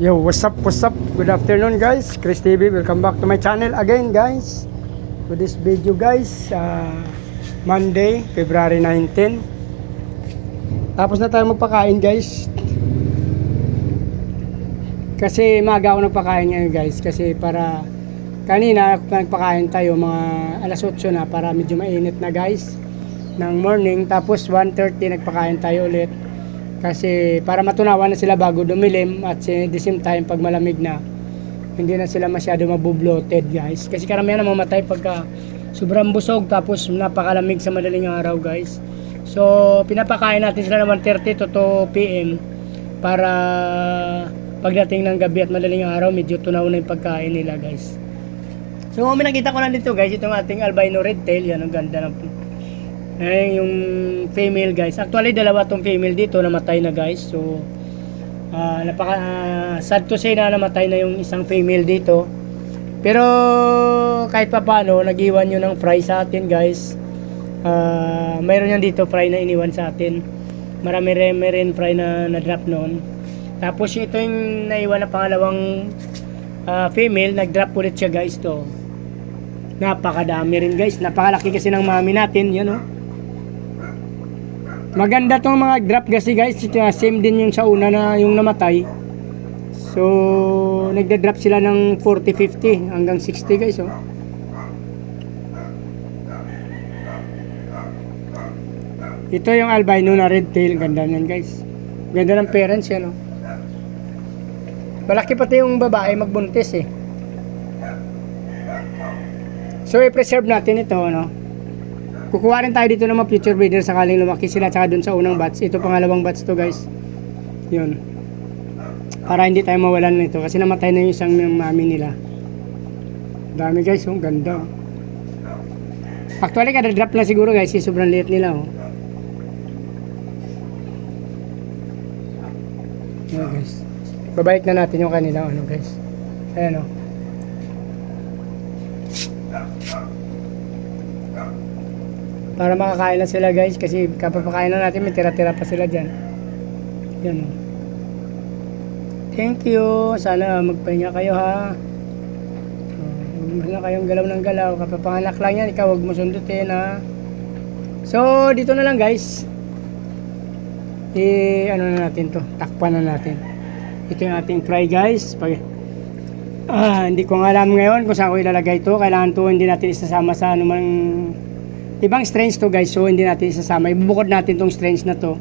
Yo, what's up, what's up? Good afternoon guys, Chris TV, welcome back to my channel again guys. To this video guys, Monday, February 19. Tapos na tayo magpakain guys. Kasi maaga ako nagpakain ngayon guys. Kasi para kanina nagpakain tayo mga alas 8 na para medyo mainit na guys ng morning. Tapos 1:30 nagpakain tayo ulit. Kasi para matunawan na sila bago dumilim at the same time pag malamig na hindi na sila masyado mabubloated guys. Kasi karamihan na mamatay pagka sobrang busog tapos napakalamig sa madaling araw guys. So pinapakain natin sila ng 1:30 to 2 PM para pagdating ng gabi at madaling araw medyo tunaw na yung pagkain nila guys. So may nakita ko lang dito guys, itong ating albino red tail, yan ang ganda ng yung female guys. Actually dalawa tong female dito namatay na guys. So napaka sad to say na namatay na yung isang female dito. Pero kahit pa paano nag-iwan yun ng fry sa atin guys. Mayroon yan dito fry na iniwan sa atin. Marami rin fry na na-drop noon. Tapos ito yung naiwan na pangalawang female, nag-drop ulit siya guys to. Napakadami rin guys. Napakalaki kasi ng mami natin, yan oh. Maganda tong mga drop kasi guys, same din yung sa una na yung namatay. So nagda-drop sila ng 40-50 hanggang 60 guys oh. Ito yung albino na red tail, ganda niyan guys. Ganda ng parents yan oh. Malaki pati yung babae magbuntis eh. So i-preserve natin ito no. Kukuha rin tayo dito ng mga future breeder sakaling lumaki sila tsaka dun sa unang batch. Ito pangalawang batch to guys. Yun. Para hindi tayo mawalan nito kasi namatay na yung isang mami nila. Dami guys, oh, ganda. Actually kada drop na siguro guys, sobrang liit nila oh. Ayan guys. Babalik na natin yung kanila ano guys. Ayan oh. Para makakain na sila guys kasi kapapakain na natin may tira-tira pa sila dyan. Yan. Thank you. Sana magpahinga kayo ha. Huwag na kayong galaw ng galaw. Kapapanganak lang yan. Ikaw huwag mo sundutin ha. So dito na lang guys. Ano na natin to. Takpan na natin. Ito yung ating fry guys. Hindi ko nga alam ngayon kung saan ko ilalagay to. Kailangan to hindi natin isasama sa anumang ibang strains to guys, so hindi natin isasama. Ibubukod natin tong strains na to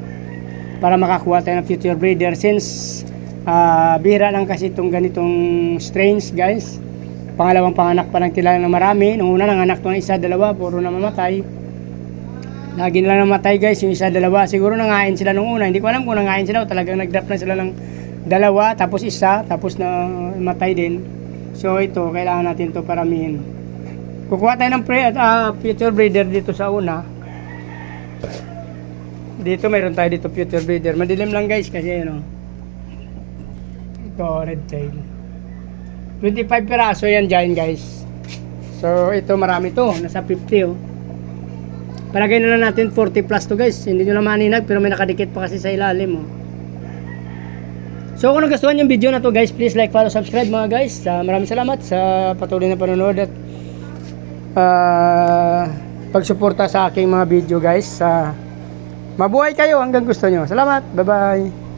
para makakuha tayo ng future breeder since bihira lang kasi itong ganitong strains guys. Pangalawang panganak pa lang tila ng marami. Nung una nanganak to ng isa, dalawa, puro na mamatay. Lagi na lang namatay guys, yung isa, dalawa. Siguro nangain sila nung una, hindi ko alam kung nangain sila o talagang nag-drop na sila ng dalawa, tapos isa, tapos na matay din. So ito, kailangan natin to paramihin. Kukuha tayo ng future breeder dito sa una. Dito mayroon tayo dito future breeder. Madilim lang guys kasi ano. Ito red tail. 25 piraso yan dyan guys. So ito marami to. Nasa 50 oh. Palagay na lang natin 40 plus to guys. Hindi nyo na maninag pero may nakadikit pa kasi sa ilalim oh. So kung nagustuhan yung video na to guys, please like, follow, subscribe mga guys. Maraming salamat sa patuloy na panonood at pagsuporta sa aking mga video guys. Mabuhay kayo hanggang gusto nyo. Salamat, bye bye.